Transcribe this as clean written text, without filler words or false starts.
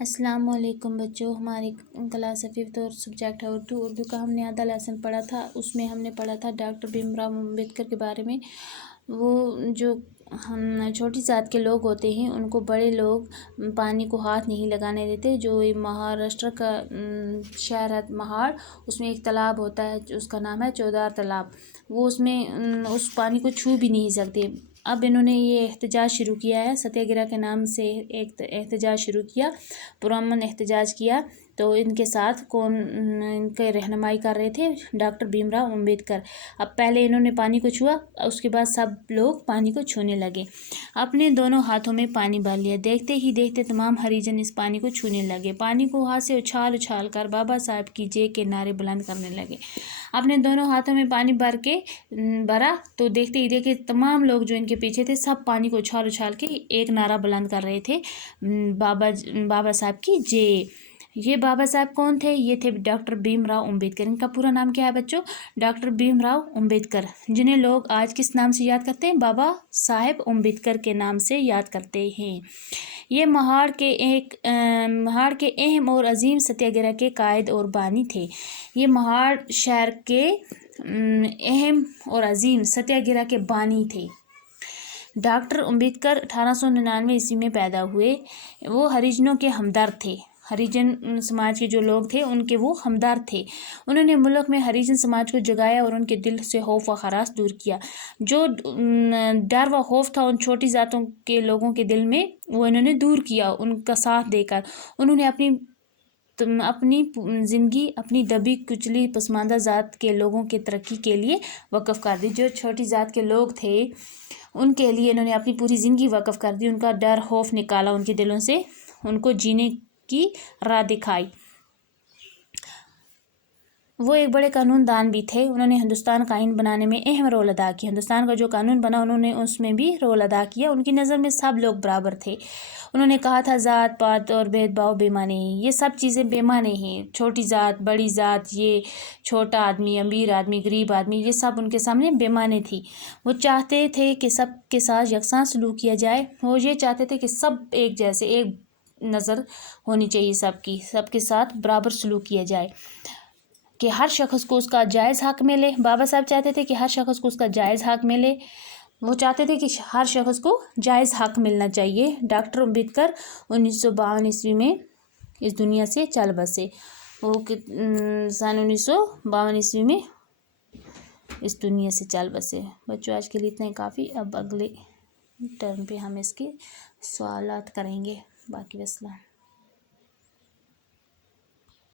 अस्सलाम वालेकुम बच्चों। हमारी क्लास फिफ्थ और सब्जेक्ट है उर्दू का हमने आधा लेसन पढ़ा था। उसमें हमने पढ़ा था डॉक्टर भीमराव अम्बेडकर के बारे में। वो जो हम छोटी जात के लोग होते हैं उनको बड़े लोग पानी को हाथ नहीं लगाने देते। जो ये महाराष्ट्र का शहर है महाड़, उसमें एक तालाब होता है, उसका नाम है चौधार तालाब। वो उसमें उस पानी को छू भी नहीं सकते। अब इन्होंने ये एहतजाज शुरू किया है, सत्याग्रह के नाम से एक एहतजाज शुरू किया, पुरअमन एहतजाज किया। तो इनके साथ कौन इनके रहनुमाई कर रहे थे? डॉक्टर भीमराव अम्बेडकर। अब पहले इन्होंने पानी को छुआ, उसके बाद सब लोग पानी को छूने लगे। अपने दोनों हाथों में पानी भर लिया। देखते ही देखते तमाम हरिजन इस पानी को छूने लगे। पानी को हाथ से उछाल उछाल कर बाबा साहब की जय के नारे बुलंद करने लगे। अपने दोनों हाथों में पानी भरा तो देखते ही देखते तमाम लोग जो इनके पीछे थे सब पानी को उछाल उछाल के एक नारा बुलंद कर रहे थे, बाबा साहब की जय। ये बाबा साहब कौन थे? ये थे डॉक्टर भीमराव अम्बेडकर। इनका पूरा नाम क्या है बच्चों? डॉक्टर भीमराव अम्बेडकर, जिन्हें लोग आज किस नाम से याद करते हैं? बाबा साहेब अम्बेडकर के नाम से याद करते हैं। ये महाड़ के अहम और अजीम सत्याग्रह के कायद और बानी थे। ये महाड़ शहर के अहम और अजीम सत्याग्रह के बानी थे। डॉक्टर अम्बेडकर 1899 ईस्वी में पैदा हुए। वो हरिजनों के हमदर्द थे। हरिजन समाज के जो लोग थे उनके वो हमदर्द थे। उन्होंने मुल्क में हरिजन समाज को जगाया और उनके दिल से खौफ व हरास दूर किया। जो डर व खौफ था उन छोटी जातों के लोगों के दिल में, वो इन्होंने दूर किया। उनका साथ देकर उन्होंने अपनी ज़िंदगी अपनी दबी कुचली पसमानदा ज़ात के लोगों के तरक्की के लिए वक़्फ़ कर दी। जो छोटी ज़ात के लोग थे उनके लिए इन्होंने अपनी पूरी ज़िंदगी वक़्फ़ कर दी। उनका डर खौफ निकाला उनके दिलों से, उनको जीने की राह दिखाई। वो एक बड़े कानून दान भी थे। उन्होंने हिंदुस्तान का आइन बनाने में अहम रोल अदा किया। हिंदुस्तान का जो कानून बना उन्होंने उसमें भी रोल अदा किया। उनकी नज़र में सब लोग बराबर थे। उन्होंने कहा था ज़ात पात और भेदभाव बेमाने हैं। ये सब चीज़ें बेमाने हैं। छोटी ज़ात बड़ी ज़ात, ये छोटा आदमी अमीर आदमी गरीब आदमी, ये सब उनके सामने बेमाने थी। वो चाहते थे कि सब के साथ यकसां सलूक किया जाए। वो ये चाहते थे कि सब एक जैसे, एक नज़र होनी चाहिए सबकी, सबके साथ बराबर सलूक किया जाए, कि हर शख्स को उसका जायज़ हक़ मिले। बाबा साहब चाहते थे कि हर शख्स को उसका जायज़ हक़ मिले। वो चाहते थे कि हर शख्स को जायज़ हक़ मिलना चाहिए। डॉक्टर अम्बेडकर 1952 ईस्वी में इस दुनिया से चल बसे। वो सन 1952 ईस्वी में इस दुनिया से चल बसे। बच्चों आज के लिए इतना ही काफ़ी। अब अगले टर्म पे हम इसके सवालात करेंगे। बाकी वस्सलाम।